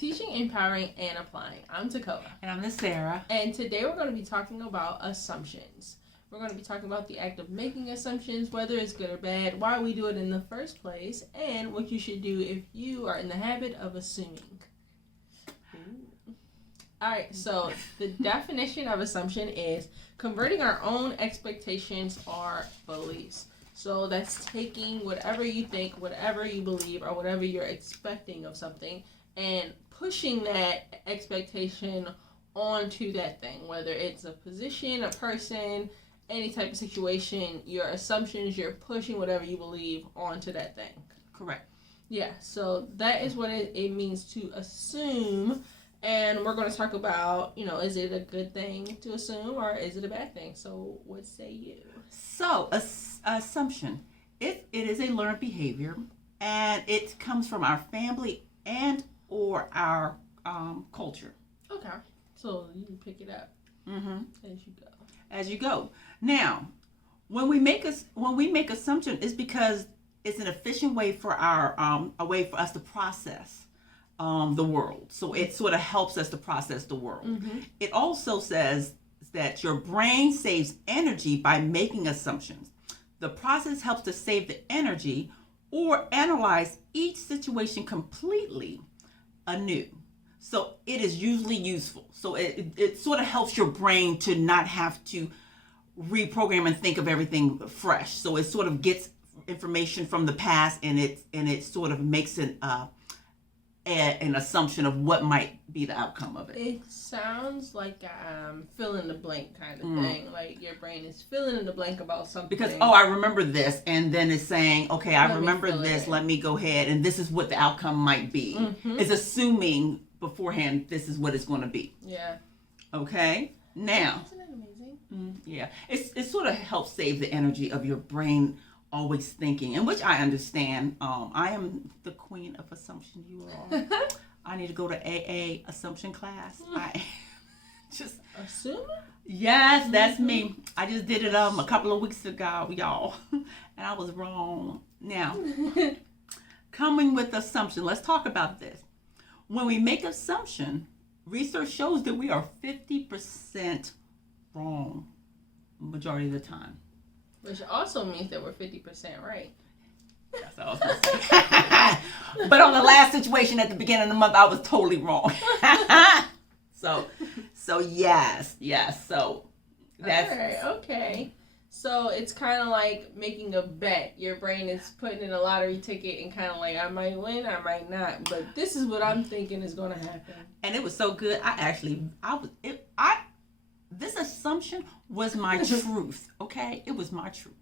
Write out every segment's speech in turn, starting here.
Teaching, Empowering, and Applying. I'm Dakota. And I'm Miss Sarah. And today we're going to be talking about assumptions. We're going to be talking about the act of making assumptions, whether it's good or bad, why we do it in the first place, and what you should do if you are in the habit of assuming. Alright, so the definition of assumption is converting our own expectations or beliefs. So that's taking whatever you think, whatever you believe, or whatever you're expecting of something, and pushing that expectation onto that thing, whether it's a position, a person, any type of situation, your assumptions, you're pushing whatever you believe onto that thing. Correct. Yeah, so that is what it means to assume, and we're going to talk about, is it a good thing to assume or is it a bad thing? So what say you? So, assumption, it is a learned behavior, and it comes from our family and or our culture. Okay, so you can pick it up as you go. Now, when we make assumption, it's because it's an efficient way for a way for us to process the world. So it sort of helps us to process the world. Mm-hmm. It also says that your brain saves energy by making assumptions. The process helps to save the energy or analyze each situation completely anew. So it is usually useful. So it sort of helps your brain to not have to reprogram and think of everything fresh. So it sort of gets information from the past, and it sort of makes an assumption of what might be the outcome of it. It sounds like fill in the blank kind of thing. Like your brain is filling in the blank about something. Because, I remember this, and then it's saying, okay, I remember this, let me go ahead, and this is what the outcome might be. Mm-hmm. It's assuming beforehand this is what it's going to be. Yeah. Okay? Now. Isn't that amazing? Yeah. It sort of helps save the energy of your brain always thinking, and which I understand. I am the queen of assumption, you all. I need to go to AA assumption class. I just assuming? Yes, that's me. I just did it a couple of weeks ago, y'all, and I was wrong. Now, coming with assumption, let's talk about this. When we make assumption, research shows that we are 50% wrong majority of the time. Which also means that we're 50% right. That's what I was going to say. But on the last situation at the beginning of the month, I was totally wrong. So yes. So that's... All right, okay. So it's kind of like making a bet. Your brain is putting in a lottery ticket and kind of like, I might win, I might not. But this is what I'm thinking is going to happen. And it was so good. This assumption was my truth, okay? It was my truth.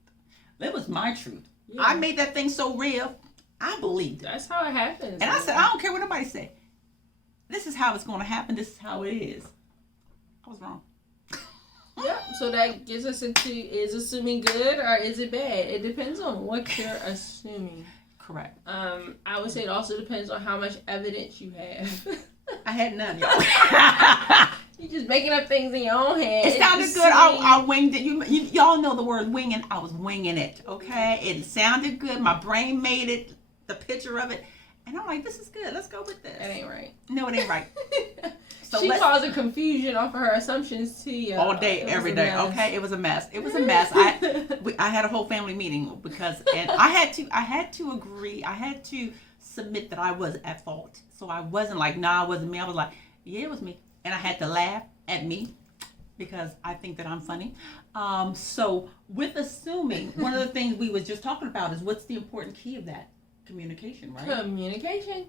It was my truth. Yeah. I made that thing so real, I believed it. That's how it happens. And I said, I don't care what nobody say. This is how it's going to happen. This is how it is. I was wrong. Yep, so that gets us into, is assuming good or is it bad? It depends on what you're assuming. Correct. I would say it also depends on how much evidence you have. I had none, y'all. You're just making up things in your own head. It sounded good. I winged it. Y'all know the word winging. I was winging it, okay? It sounded good. My brain made it, the picture of it. And I'm like, this is good. Let's go with this. That ain't right. No, it ain't right. So she causing confusion off of her assumptions to you. All day, every day. Okay, it was a mess. It was a mess. I had a whole family meeting and I had to agree. I had to submit that I was at fault. So I wasn't like, nah, it wasn't me. I was like, yeah, it was me. And I had to laugh at me because I think that I'm funny. So with assuming, one of the things we was just talking about is what's the important key of that? Communication, right? Communication.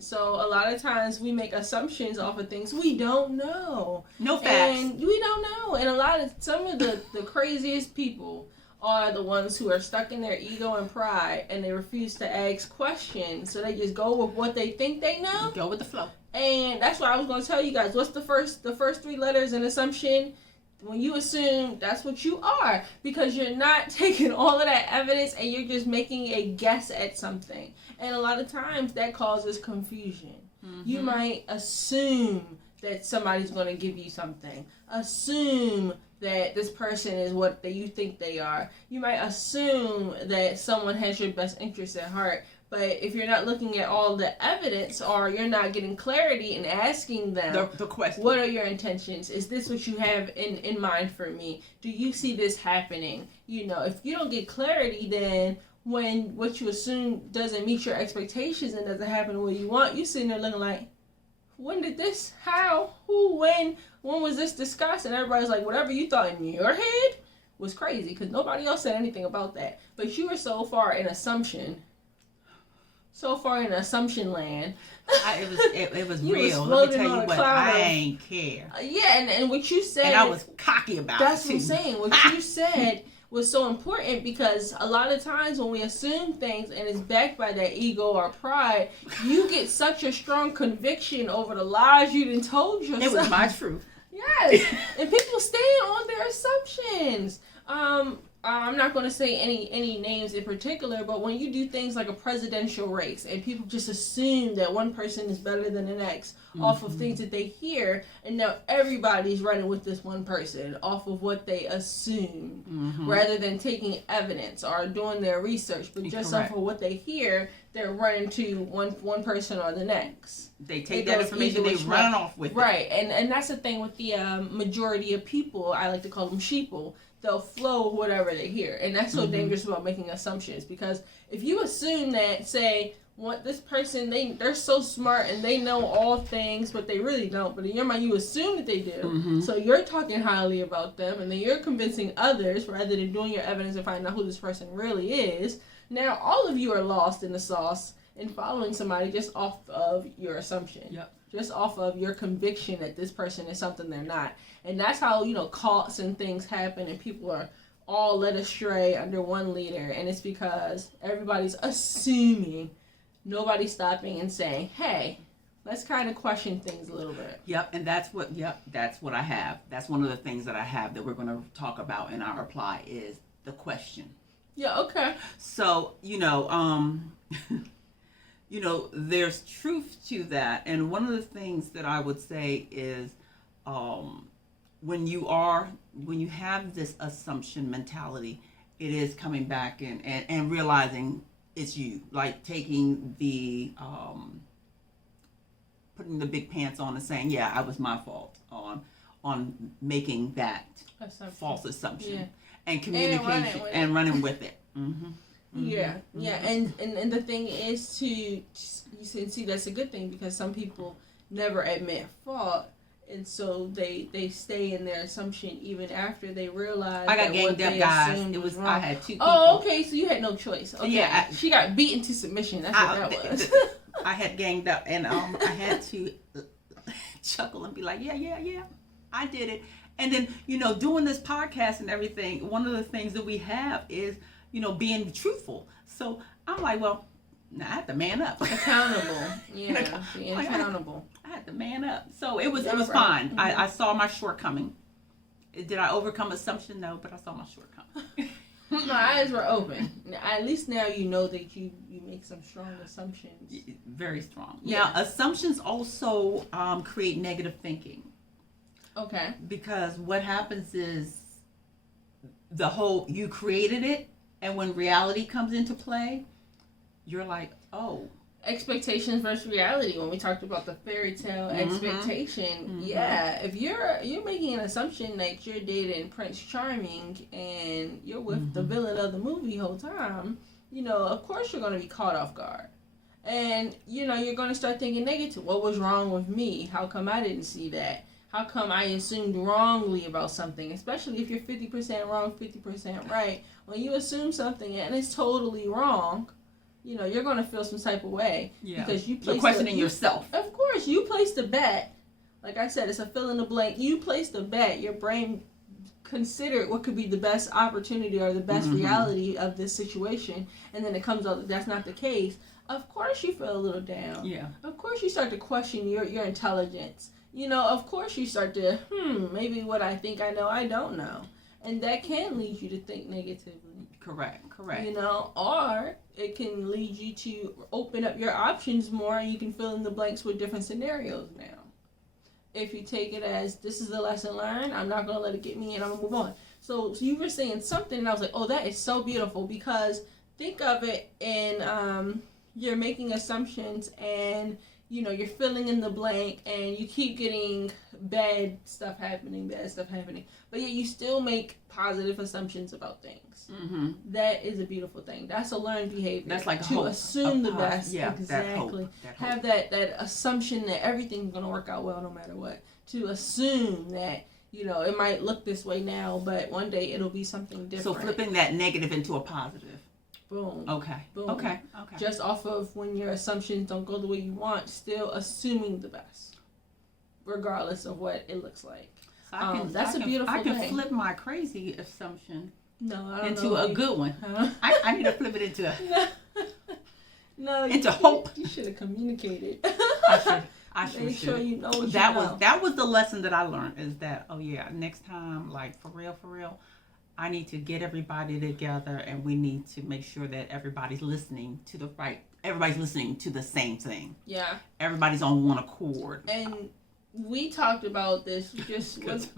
So a lot of times we make assumptions off of things we don't know. No facts. And we don't know. And some of the craziest people are the ones who are stuck in their ego and pride, and they refuse to ask questions. So they just go with what they think they know. Go with the flow. And that's what I was going to tell you guys. What's the first three letters in assumption? When you assume, that's what you are, because you're not taking all of that evidence and you're just making a guess at something. And a lot of times that causes confusion. Mm-hmm. You might assume that somebody's going to give you something. Assume that this person is what you think they are. You might assume that someone has your best interest at heart, But if you're not looking at all the evidence, or you're not getting clarity and asking them the question, what are your intentions? Is this what you have in mind for me? Do you see this happening? If you don't get clarity, then when what you assume doesn't meet your expectations and doesn't happen the way you want, you're sitting there looking like, when did this, how, who, when was this discussed? And everybody's like, whatever you thought in your head was crazy, because nobody else said anything about that. But you were so far in assumption land. It was You real. was Let me floating tell on you a what, cloud I of- ain't care. And what you said, And I was cocky about that's it. what I'm saying. What you said was so important, because a lot of times when we assume things and it's backed by that ego or pride, you get such a strong conviction over the lies you done told yourself. It was my truth. Yes, and people stand on their assumptions. I'm not going to say any names in particular, but when you do things like a presidential race and people just assume that one person is better than the next off of things that they hear, and now everybody's running with this one person off of what they assume, rather than taking evidence or doing their research, but just off of what they hear, they're running to one person or the next. They take that information, they run off with it. Right, and that's the thing with the majority of people. I like to call them sheeple. They'll flow whatever they hear, and that's so dangerous about making assumptions, because if you assume that, say, what this person, they're so smart and they know all things, but they really don't, but in your mind you assume that they do, so you're talking highly about them, and then you're convincing others rather than doing your evidence and finding out who this person really is. Now all of you are lost in the sauce and following somebody just off of your assumption. Yep. Just off of your conviction that this person is something they're not. And that's how, cults and things happen, and people are all led astray under one leader. And it's because everybody's assuming, nobody's stopping and saying, hey, let's kind of question things a little bit. Yep, and that's what I have. That's one of the things that I have that we're going to talk about in our reply is the question. Yeah, okay. So, there's truth to that. And one of the things that I would say is when you have this assumption mentality, it is coming back and realizing it's you, like taking putting the big pants on and saying, yeah, it was my fault on making that false assumption and communication and running with it. Yeah, and the thing is you see that's a good thing, because some people never admit fault, and so they stay in their assumption even after they realize. I got ganged up, guys. It was wrong. I had 2 people. Oh, okay, so you had no choice. Okay. Yeah, she got beaten to submission. That's what that was. I had ganged up, and I had to chuckle and be like, yeah, I did it. And then doing this podcast and everything, one of the things that we have is being truthful. So I'm like, well, I had to man up. Accountable. Yeah, being accountable. I had to man up. So it was fine. Mm-hmm. I saw my shortcoming. Did I overcome assumption? No, but I saw my shortcoming. My eyes were open. At least now you know that you make some strong assumptions. Very strong. Yeah. Now, assumptions also create negative thinking. Okay. Because what happens is you created it, and when reality comes into play, you're like, oh. Expectations versus reality. When we talked about the fairy tale expectation, yeah, if you're making an assumption that you're dating Prince Charming and you're with the villain of the movie the whole time, of course you're going to be caught off guard, and you're going to start thinking negative. What was wrong with me? How come I didn't see that? How come I assumed wrongly about something? Especially if you're 50% wrong, 50% right. When you assume something and it's totally wrong, you're going to feel some type of way. Yeah. Because you placed questioning yourself. Of course, you placed a bet. Like I said, it's a fill in the blank. You placed a bet. Your brain considered what could be the best opportunity or the best reality of this situation, and then it comes out that that's not the case. Of course, you feel a little down. Yeah. Of course, you start to question your intelligence. Of course, you start to maybe what I think I know, I don't know, and that can lead you to think negatively. Correct. Or it can lead you to open up your options more, and you can fill in the blanks with different scenarios now. If you take it as, this is the lesson learned, I'm not going to let it get me, and I'm going to move on. So you were saying something, and I was like, oh, that is so beautiful, because think of it in you're making assumptions and you're filling in the blank and you keep getting bad stuff happening, but yet you still make positive assumptions about things. Mm-hmm. That is a beautiful thing. That's a learned behavior. That's like to assume the best. Yeah, exactly. That hope. Have that assumption that everything's going to work out well no matter what. To assume that it might look this way now, but one day it'll be something different. So flipping that negative into a positive. Boom. Okay. Boom. Okay. Just off of when your assumptions don't go the way you want, still assuming the best, regardless of what it looks like. So that's a beautiful thing. I can flip my crazy assumption into a good one. Huh? I need to flip it into into hope. You should have communicated. I should. Make sure you know what that was the lesson that I learned, is that next time, like for real, I need to get everybody together and we need to make sure that everybody's listening to the same thing. Yeah. Everybody's on one accord. And we talked about this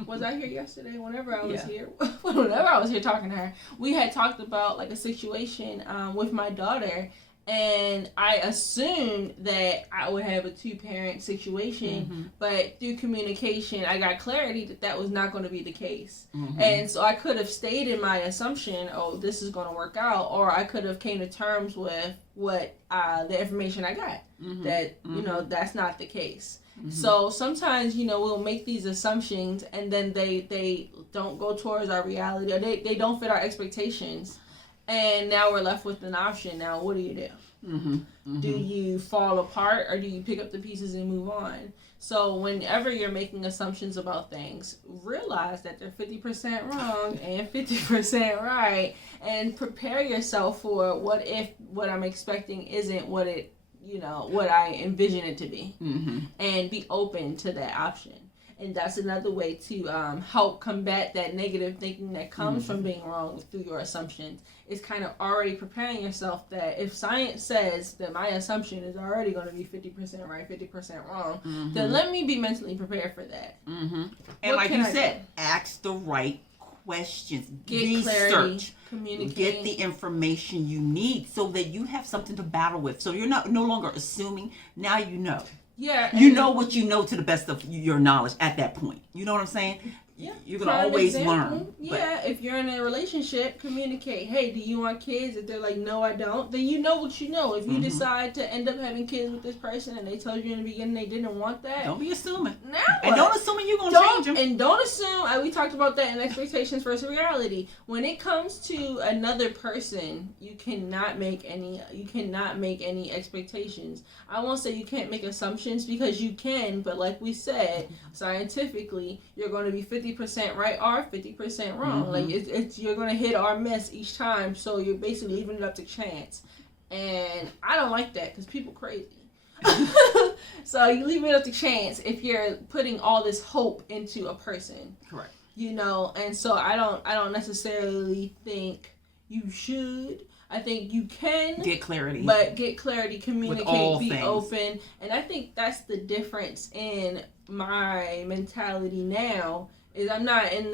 was I here yesterday? Whenever I was here talking to her, we had talked about like a situation with my daughter. And I assumed that I would have a 2-parent situation, but through communication, I got clarity that was not going to be the case. Mm-hmm. And so I could have stayed in my assumption, this is going to work out, or I could have came to terms with what the information I got, that, that's not the case. Mm-hmm. So sometimes, we'll make these assumptions and then they don't go towards our reality, or they don't fit our expectations. And now we're left with an option. Now, what do you do? Mm-hmm. Mm-hmm. Do you fall apart or do you pick up the pieces and move on? So whenever you're making assumptions about things, realize that they're 50% wrong and 50% right, and prepare yourself for what if what I'm expecting isn't what I envision it to be, and be open to that option. And that's another way to help combat that negative thinking that comes from being wrong through your assumptions. Is kind of already preparing yourself that if science says that my assumption is already going to be 50% right, 50% wrong, then let me be mentally prepared for that. Mm-hmm. And like you said, ask the right questions. Get clarity, communicate. Get the information you need so that you have something to battle with. So you're no longer assuming. Now you know. Yeah. You know what you know to the best of your knowledge at that point. You know what I'm saying? Yeah. You're going to always learn. Yeah. If you're in a relationship, communicate. Hey, do you want kids? If they're like, no, I don't, then you know what you know. If you decide to end up having kids with this person and they told you in the beginning they didn't want that. Don't be assuming. Now and don't assume you're going to change them. And don't assume, we talked about that in expectations versus reality. When it comes to another person, you cannot make any expectations. I won't say you can't make assumptions, because you can, but like we said, scientifically, you're going to be 50% right or 50% wrong. Like it's you're going to hit or miss each time, so you're basically leaving it up to chance. And I don't like that, because people crazy. So you leave it up to chance if you're putting all this hope into a person. Correct. And so I don't necessarily think you should. I think you can get clarity, but communicate, be things. Open, and I think that's the difference in my mentality now. Is I'm not in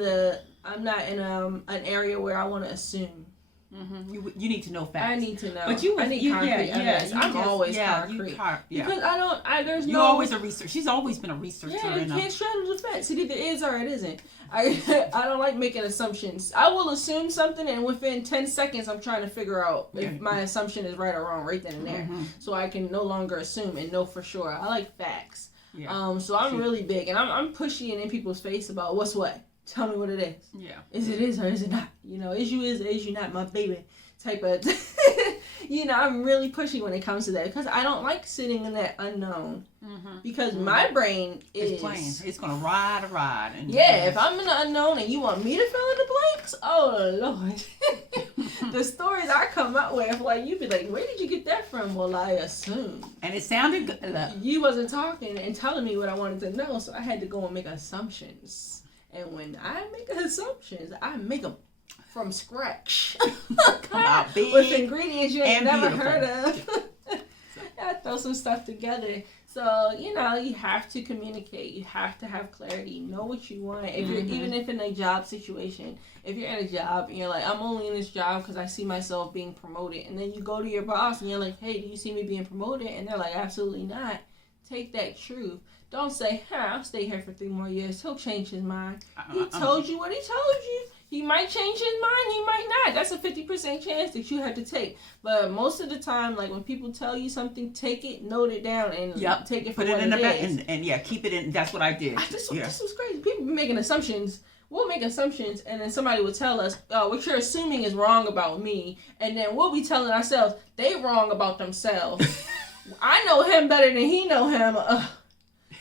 an area where I want to assume. Mm-hmm. You need to know facts. I need to know. But I need concrete evidence. I'm always concrete. Because there's You're always a researcher. She's always been a researcher. Yeah, you can't straddle the fence. It either is or it isn't. I don't like making assumptions. I will assume something, and within 10 seconds, I'm trying to figure out if my assumption is right or wrong right then and there. So I can no longer assume and know for sure. I like facts. Yeah. So I'm really big, and I'm pushy and in people's face about what's what. Tell me what it is. Yeah. Is or is it not? Is you not my baby type of. I'm really pushy when it comes to that, because I don't like sitting in that unknown. Because my brain is playing. It's gonna ride a ride. And if I'm in the unknown and you want me to fill in the blanks, oh Lord. The stories I come up with, like, you'd be like, where did you get that from? Well, I assume. And it sounded good. You wasn't talking and telling me what I wanted to know, so I had to go and make assumptions. And when I make assumptions, I make them from scratch. Come out big with ingredients you ain't never beautiful. heard of. I throw some stuff together. So, you have to communicate. You have to have clarity. Know what you want. If you're, even if in a job situation, if you're in a job and you're like, I'm only in this job because I see myself being promoted. And then you go to your boss and you're like, hey, do you see me being promoted? And they're like, absolutely not. Take that truth. Don't say, I'll stay here for 3 more years. He'll change his mind. He told you what he told you. He might change his mind. He might not. That's a 50% chance that you have to take. But most of the time, like when people tell you something, take it, note it down, and take it for what it is. And keep it in. That's what I did. This was crazy. People be making assumptions. We'll make assumptions, and then somebody will tell us, what you're assuming is wrong about me. And then we'll be telling ourselves, they wrong about themselves. I know him better than he know him.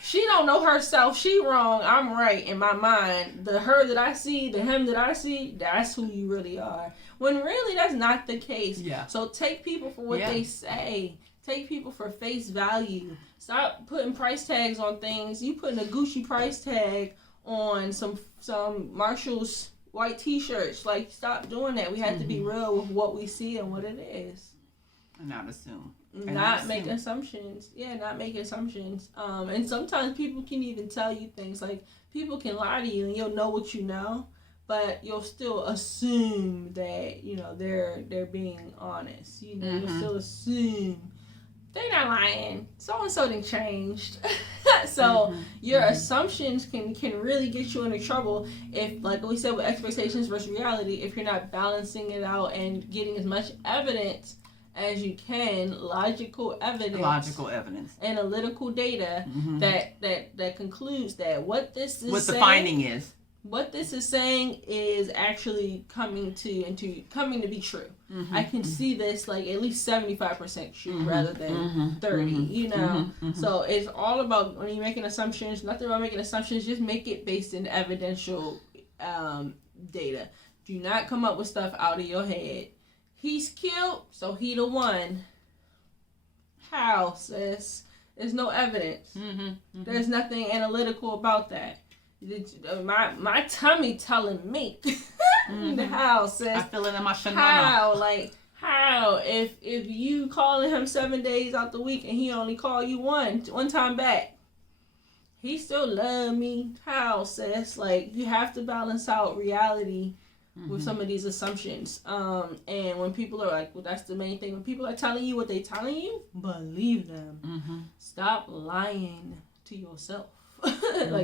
She don't know herself. She wrong. I'm right in my mind. The her that I see, the him that I see, that's who you really are. When really that's not the case. Yeah. So take people for what they say. Take people for face value. Stop putting price tags on things. You putting a Gucci price tag on some Marshall's white t-shirts. Like, stop doing that. We have to be real with what we see and what it is. And not assume. Not make assumptions. Yeah, not make assumptions. And sometimes people can even tell you things. Like, people can lie to you and you'll know what you know, but you'll still assume that, they're being honest. You'll still assume they're not lying. So-and-so done changed. So your assumptions can really get you into trouble if, like we said, with expectations versus reality, if you're not balancing it out and getting as much evidence as you can, logical evidence, analytical data that concludes that what this is what the finding is, what this is saying is actually coming to be true. I can see this like at least 75% true rather than 30. So it's all about, when you're making assumptions, nothing about making assumptions. Just make it based in evidential data. Do not come up with stuff out of your head. He's cute, so he the one. How, sis? There's no evidence. There's nothing analytical about that. My tummy telling me. How, sis? I feel it in my shanana. How? If you calling him 7 days out the week and he only call you one time back, he still love me. How, sis? Like, you have to balance out reality with some of these assumptions. And when people are like, well, that's the main thing. When people are telling you what they're telling you, believe them. Stop lying to yourself.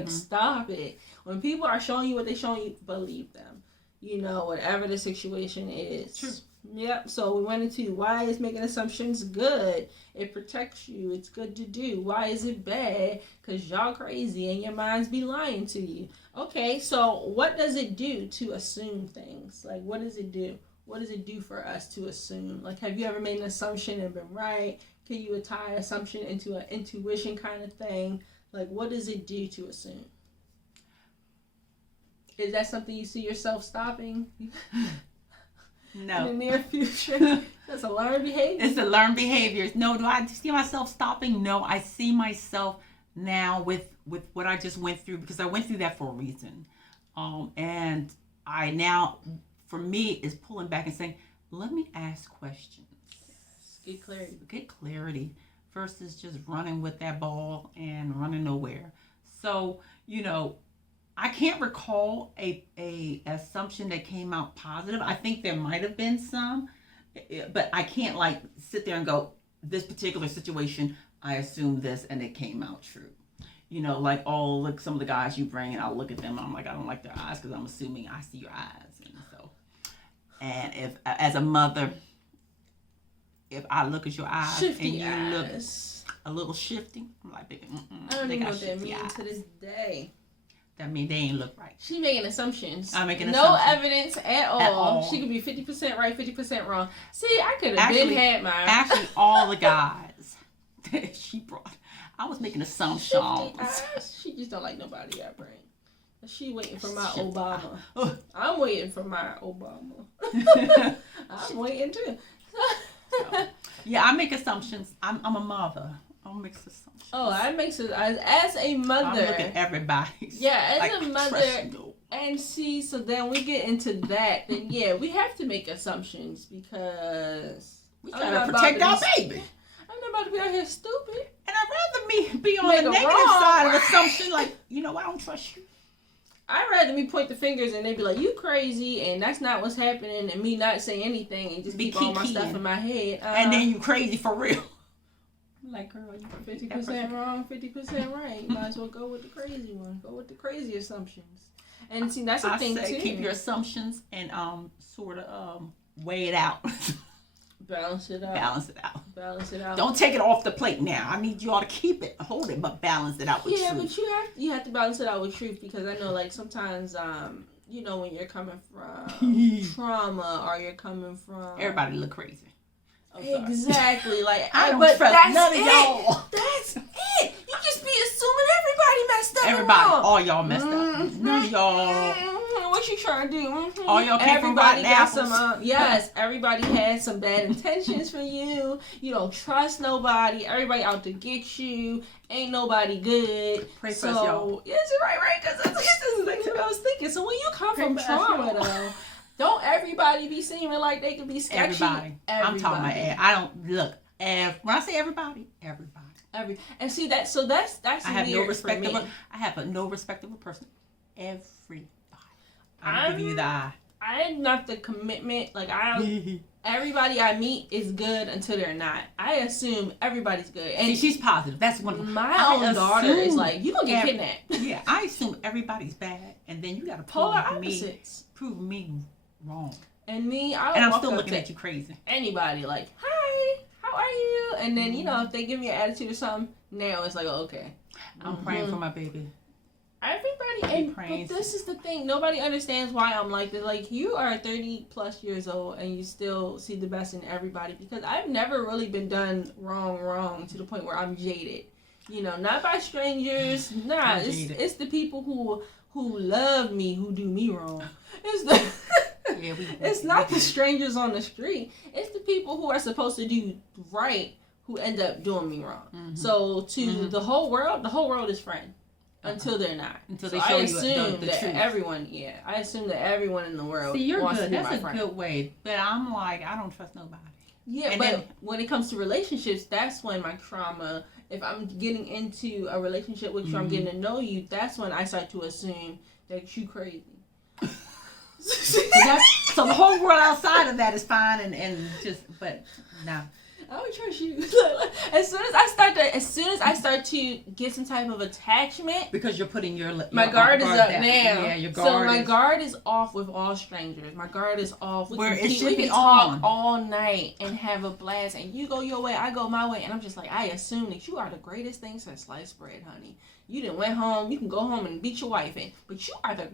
Stop it. When people are showing you what they're showing you, believe them. Whatever the situation is. True. Yep. So we went into why is making assumptions good? It protects you. It's good to do. Why is it bad? Because y'all crazy and your minds be lying to you. Okay, so what does it do to assume things? Like, what does it do? What does it do for us to assume? Like, have you ever made an assumption and been right? Can you tie assumption into an intuition kind of thing? Like, what does it do to assume? Is that something you see yourself stopping? No. In the near future? That's a learned behavior? It's a learned behavior. No, do I see myself stopping? No, I see myself now with what I just went through, because I went through that for a reason. And I now, for me, is pulling back and saying, let me ask questions. Get clarity versus just running with that ball and running nowhere. So, I can't recall a assumption that came out positive. I think there might have been some, but I can't sit there and go, this particular situation, I assumed this and it came out true. Look, some of the guys you bring, and I'll look at them and I'm like, I don't like their eyes because I'm assuming I see your eyes. And if, as a mother, if I look at your eyes shifty and you eyes. Look a little shifty, I'm like, baby, I don't even know what that means to this day. That means they ain't look right. She making assumptions. I'm making no evidence at all. She could be 50% right, 50% wrong. See, I could have been had mine. Actually, all the guys that she brought, I was making assumptions. She just don't like nobody I bring. She waiting for my Obama. I'm waiting for my Obama. I'm waiting too. Yeah, I make assumptions. I'm a mother. I'll make assumptions. I make as a mother. I look at everybody. Yeah, as a mother, and see. So then we get into that. Then we have to make assumptions because we gotta protect our baby. I'm not about to be out here stupid. And I'd rather me be on Make the a negative wrong. side of assumption, like, you know, I don't trust you. I'd rather me point the fingers and they be like, you crazy, and that's not what's happening, and me not say anything and just Be keep all my kikiing. stuff in my head. And then you crazy for real. I'm like, girl, you 50% wrong, 50% right. You might as well go with the crazy one. Go with the crazy assumptions. And see, that's the thing say too. keep your assumptions and sort of weigh it out. Balance it out. Balance it out. Balance it out. Don't take it off the plate now. I need you all to keep it, hold it, but balance it out with Yeah, truth. but you have to balance it out with truth, because I know, like, sometimes you know, when you're coming from trauma or you're coming from Everybody look crazy. Exactly. Like I don't but trust that's none of it. y'all. That's it. You just be assuming everybody messed up. Everybody, wrong. all y'all messed up. None of y'all. What you trying to do? All y'all came from Everybody rotten got apples. some. Yes, everybody had some bad intentions for you. You don't trust nobody. Everybody out to get you. Ain't nobody good. Pray for us, y'all. Yes, you're right. Because this is the thing that I was thinking. So when you come Pray from for us, trauma, y'all. though, don't everybody be seeming like they could be sketchy. Everybody. I'm talking about. I don't look. When I say everybody, everybody. And see that. So that's I have weird no respect for me. I have no respect of a person. Everybody. I'm giving you the eye. I'm not the commitment. Like everybody I meet is good until they're not. I assume everybody's good. And See, she's positive. That's one. my own daughter is like, you gonna get kidnapped. Yeah, I assume everybody's bad, and then you got to Polar prove me opposites. wrong. And me, And I'm still looking at you crazy. Anybody like, hi, how are you? And then you know if they give me an attitude or something, now it's like, oh, okay. I'm praying for my baby. Everybody, but this is the thing. Nobody understands why I'm like this. Like, you are 30 plus years old and you still see the best in everybody, because I've never really been done wrong to the point where I'm jaded. You know, not by strangers. Nah, it's the people who love me who do me wrong. It's the it's not the strangers on the street. It's the people who are supposed to do right who end up doing me wrong. Mm-hmm. So to the whole world is friend. Until they're not. Until they show you the truth. I assume that everyone in the world wants to be my friend. That's a good way. But I'm like, I don't trust nobody. Yeah, but when it comes to relationships, that's when my trauma, if I'm getting into a relationship with you, I'm getting to know you, that's when I start to assume that you crazy. So the whole world outside of that is fine but no. I would trust you. As soon as I start to get some type of attachment, because you're putting my guard is up now. Yeah, your guard. So my guard is off with all strangers. My guard is off. We can talk all night and have a blast. And you go your way, I go my way, and I'm just like, I assume that you are the greatest thing since sliced bread, honey. You done went home. You can go home and beat your wife in, but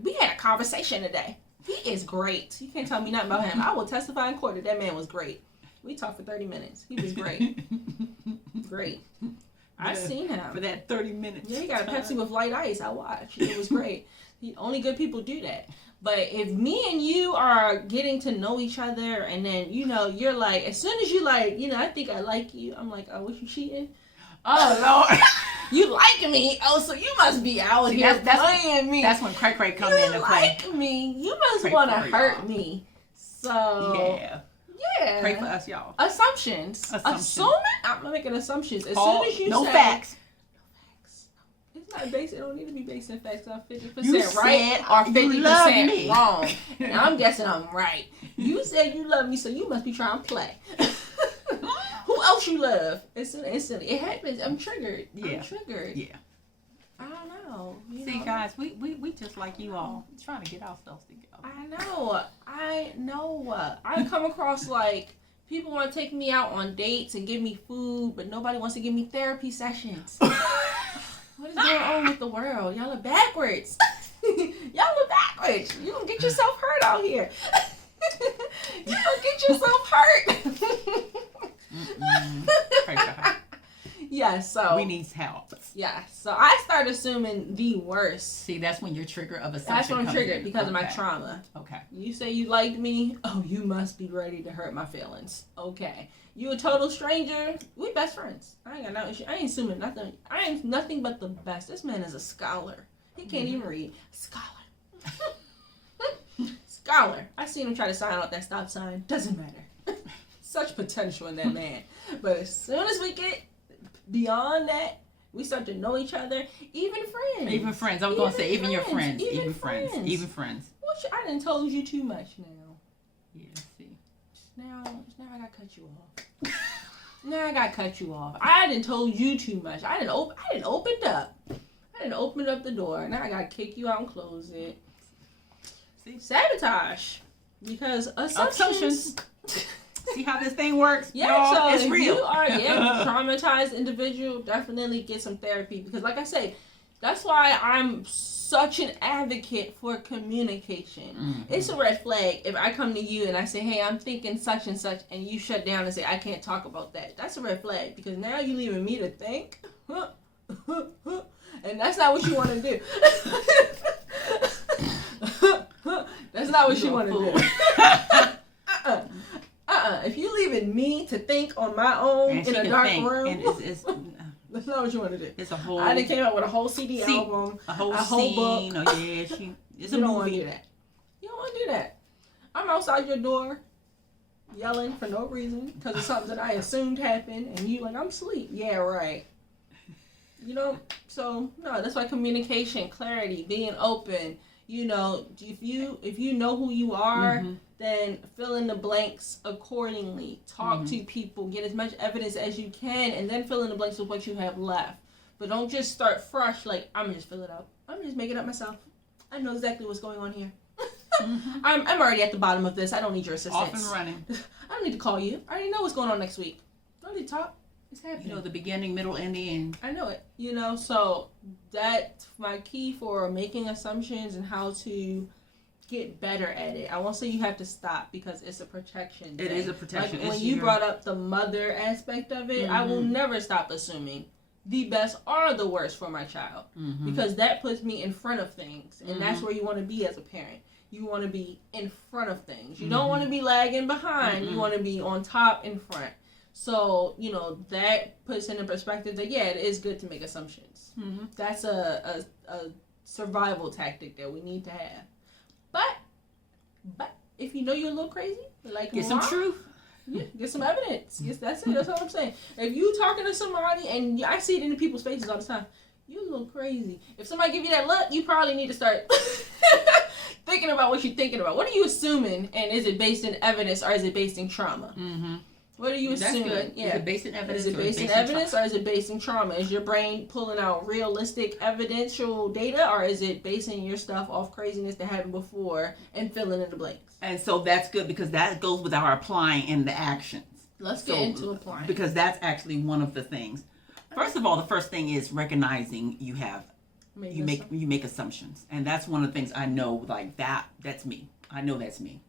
we had a conversation today. He is great. You can't tell me nothing about him. I will testify in court that man was great. We talked for 30 minutes. He was great. Great. I've seen him. For that 30 minutes. Yeah, he got a Pepsi with light ice. I watched. It was great. Only good people do that. But if me and you are getting to know each other, and then, you know, you're like, as soon as you like, you know, I think I like you. I'm like, oh, what, you cheating? Oh, Lord. You like me? Oh, so you must be out here playing me. That's when cray come into play. You like me? You must want to hurt me. So... Yeah. Pray for us, y'all. Assumptions. Assuming? I'm making assumptions. As soon as you no say... facts. It's not based... It don't need to be based in facts. I'm 50% you right or 50% wrong. And I'm guessing I'm right. You said you love me, so you must be trying to play. Who else you love? Instantly. It happens. I'm triggered. Yeah. I'm triggered. Yeah. I don't know. See, guys, we just like you all trying to get ourselves together. I know. I come across like people want to take me out on dates and give me food, but nobody wants to give me therapy sessions. What is going on with the world? Y'all are backwards. Y'all are backwards. You gonna get yourself hurt out here. You gonna get yourself hurt. Yeah, so we need help. Yeah, so I start assuming the worst. See, that's when your trigger of assumption. That's when I'm triggered because of my trauma. Okay. You say you liked me. Oh, you must be ready to hurt my feelings. Okay. You a total stranger. We best friends. I ain't got no issue. I ain't assuming nothing. I ain't nothing but the best. This man is a scholar. He can't even read. Scholar. Scholar. I seen him try to sign out that stop sign. Doesn't matter. such potential in that man. But as soon as we get beyond that, we start to know each other, even friends. Even friends. I was going to say, even your friends. Even friends. Even friends. Well, I done told you too much now. Yeah, see. Now I got to cut you off. Now I got to cut you off. I done told you too much. I done opened up. I done opened up the door. Now I got to kick you out and close it. See? Sabotage. Because assumptions. See how this thing works? Yeah, y'all? so It's if real. you are a traumatized individual, definitely get some therapy. Because like I say, that's why I'm such an advocate for communication. Mm-hmm. It's a red flag if I come to you and I say, hey, I'm thinking such and such, and you shut down and say, I can't talk about that. That's a red flag, because now you're leaving me to think. And that's not what you want to do. That's not what you want to do. If you leaving me to think on my own in a dark room, and it's that's not what you want to do. It's a whole. I done came out with a whole CD album, a whole book. Oh yeah, it's a you don't movie. want to do that. You don't want to do that. I'm outside your door, yelling for no reason because of something that I assumed happened, and you like, I'm asleep. Yeah, right. You know, so no, that's why communication, clarity, being open. You know, if you know who you are, then fill in the blanks accordingly. Talk to people, get as much evidence as you can, and then fill in the blanks with what you have left. But don't just start fresh like, I'm gonna just fill it out. I'm gonna just make it up myself. I know exactly what's going on here. I'm already at the bottom of this. I don't need your assistance. Off and running. I don't need to call you. I already know what's going on next week. I don't need to talk. It's happening. You know, the beginning, middle, and the end. I know it. You know, so that's my key for making assumptions and how to get better at it. I won't say you have to stop because it's a protection thing. It is a protection. Like when you brought up the mother aspect of it, I will never stop assuming the best or the worst for my child because that puts me in front of things, and that's where you want to be as a parent. You want to be in front of things. You don't want to be lagging behind. You want to be on top, in front. So, you know, that puts in a perspective that, yeah, it is good to make assumptions. That's a survival tactic that we need to have. But if you know you're a little crazy, like get some truth. Yeah, get some evidence. Yes, that's it. That's what I'm saying. If you talking to somebody, and I see it in the people's faces all the time, you a little crazy. If somebody give you that look, you probably need to start thinking about what you're thinking about. What are you assuming, and is it based in evidence or is it based in trauma? What are you assuming? Yeah. Is it based in evidence? Is it based in evidence or is it based in trauma? Is your brain pulling out realistic evidential data, or is it basing your stuff off craziness that happened before and filling in the blanks? And so that's good because that goes with our applying and the actions. Let's get into applying. Because that's actually one of the things. First of all, the first thing is recognizing you make assumptions. And that's one of the things I know, like that's me. I know that's me.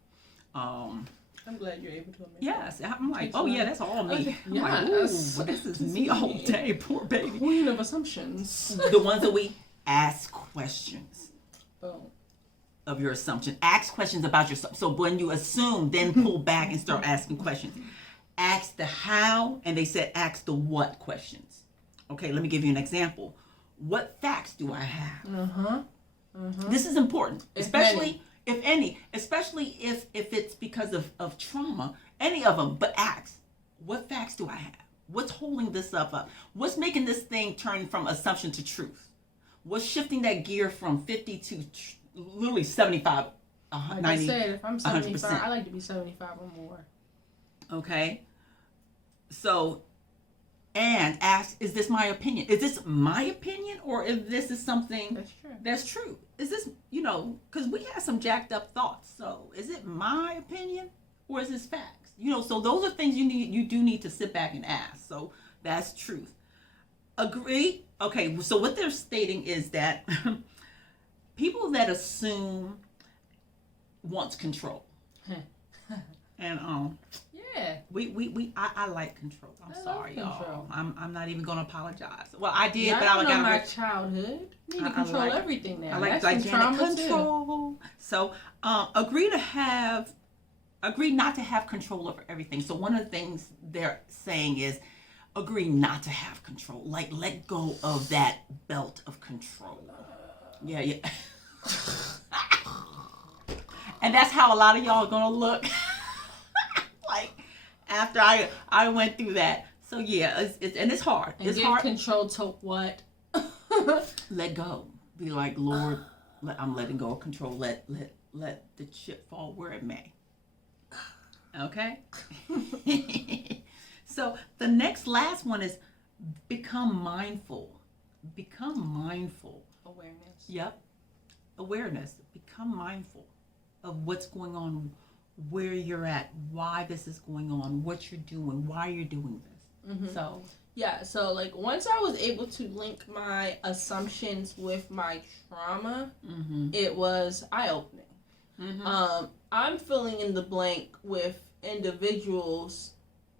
I'm glad you're able to admit yes, I'm like, oh yeah, that's all me. Okay. I'm like, ooh, this is me all day, poor baby. Queen of assumptions. The ones that we ask questions of your assumption. Ask questions about yourself. So when you assume, then pull back and start asking questions. Ask the how, and they said ask the what questions. Okay, let me give you an example. What facts do I have? This is important, especially if any, especially if it's because of trauma, any of them, but ask, what facts do I have? What's holding this up? What's making this thing turn from assumption to truth? What's shifting that gear from 50 to literally 75, 90, like I said, if I'm 75, 100%. I like to be 75 or more. Okay? So, and ask, is this my opinion? Is this my opinion, or if this is something that's true? Is this, because we have some jacked up thoughts. So is it my opinion or is this facts? So those are things you do need to sit back and ask. So that's truth. Agree? Okay, so what they're stating is that people that assume wants control. And I like control. I'm sorry, y'all. I'm not even gonna apologize. Well, I did, but I got my childhood. You need to control everything now. I like control. Too. So agree not to have control over everything. So one of the things they're saying is agree not to have control. Like let go of that belt of control. Yeah. And that's how a lot of y'all are gonna look. Like, after I went through that. So yeah, it's hard. And it's give hard. control to what? Let go. Be like, Lord, I'm letting go of control. Let the chip fall where it may. Okay. So the last one is become mindful. Become mindful. Awareness. Yep. Awareness. Become mindful of what's going on, where you're at, why this is going on, what you're doing, why you're doing this. Mm-hmm. So yeah, so like once I was able to link my assumptions with my trauma, it was eye-opening. I'm filling in the blank with individuals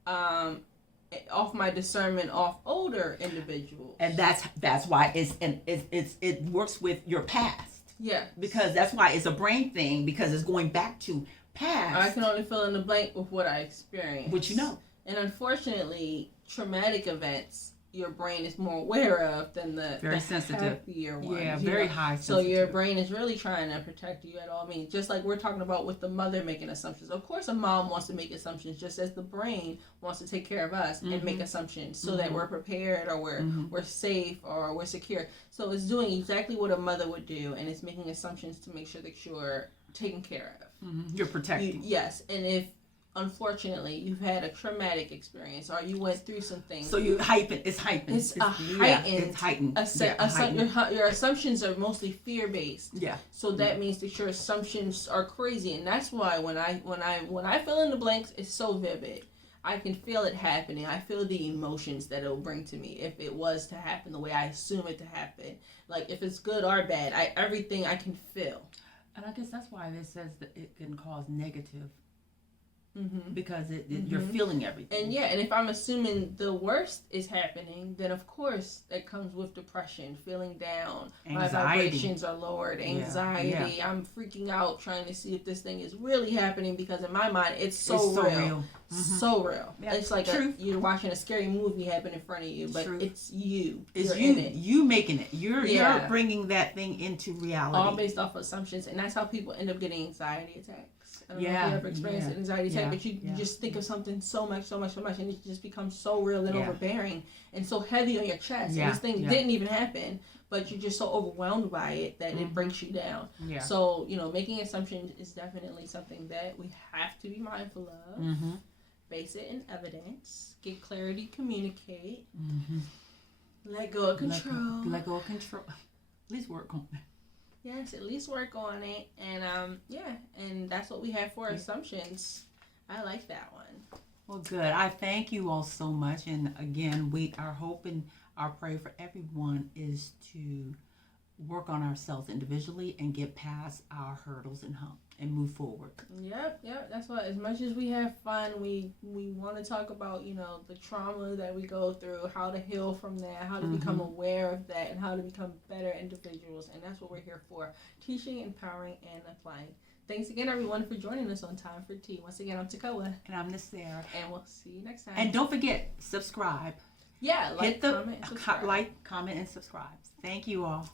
off my discernment off older individuals, and that's why it works with your past. Yeah, because that's why it's a brain thing, because it's going back to past. I can only fill in the blank with what I experienced. What you know. And unfortunately, traumatic events, your brain is more aware of than the sensitive happier ones. Yeah, very high sensitive. So your brain is really trying to protect you at all means. Just like we're talking about with the mother making assumptions. Of course, a mom wants to make assumptions, just as the brain wants to take care of us and make assumptions so that we're prepared, or we're safe, or we're secure. So it's doing exactly what a mother would do, and it's making assumptions to make sure that you're taken care of. You're protecting. Yes, and if unfortunately you've had a traumatic experience or you went through some things, so you heightened. It's heightened. It's heightened. Your assumptions are mostly fear-based. Yeah. So that means that your assumptions are crazy, and that's why when I fill in the blanks, it's so vivid. I can feel it happening. I feel the emotions that it'll bring to me if it was to happen the way I assume it to happen. Like if it's good or bad, everything I can feel. And I guess that's why it says that it can cause negative. Because you're feeling everything. And and if I'm assuming the worst is happening, then of course that comes with depression, feeling down, anxiety. My vibrations are lowered, anxiety. Yeah. I'm freaking out trying to see if this thing is really happening, because in my mind it's so real. So real. Yeah. It's like you're watching a scary movie happen in front of you, but it's you. It's you making it. You're bringing that thing into reality. All based off of assumptions, and that's how people end up getting anxiety attacks. I don't know if you ever experienced an anxiety attack, but you just think of something so much, and it just becomes so real and overbearing and so heavy on your chest. And this thing didn't even happen, but you're just so overwhelmed by it that it breaks you down. Yeah. So, making assumptions is definitely something that we have to be mindful of. Base it in evidence, get clarity, communicate, let go of control. Let go of control. At least work on it. Yes, at least work on it. And and that's what we have for assumptions. I like that one. Well, good. I thank you all so much. And again, our hope and our prayer for everyone is to work on ourselves individually and get past our hurdles and move forward. Yep. That's why, as much as we have fun, we want to talk about, the trauma that we go through, how to heal from that, how to become aware of that, and how to become better individuals. And that's what we're here for, teaching, empowering, and applying. Thanks again, everyone, for joining us on Time for Tea. Once again, I'm T.E.A. And I'm Sarah. And we'll see you next time. And don't forget, subscribe. Yeah, hit the like, comment, and subscribe. Thank you all.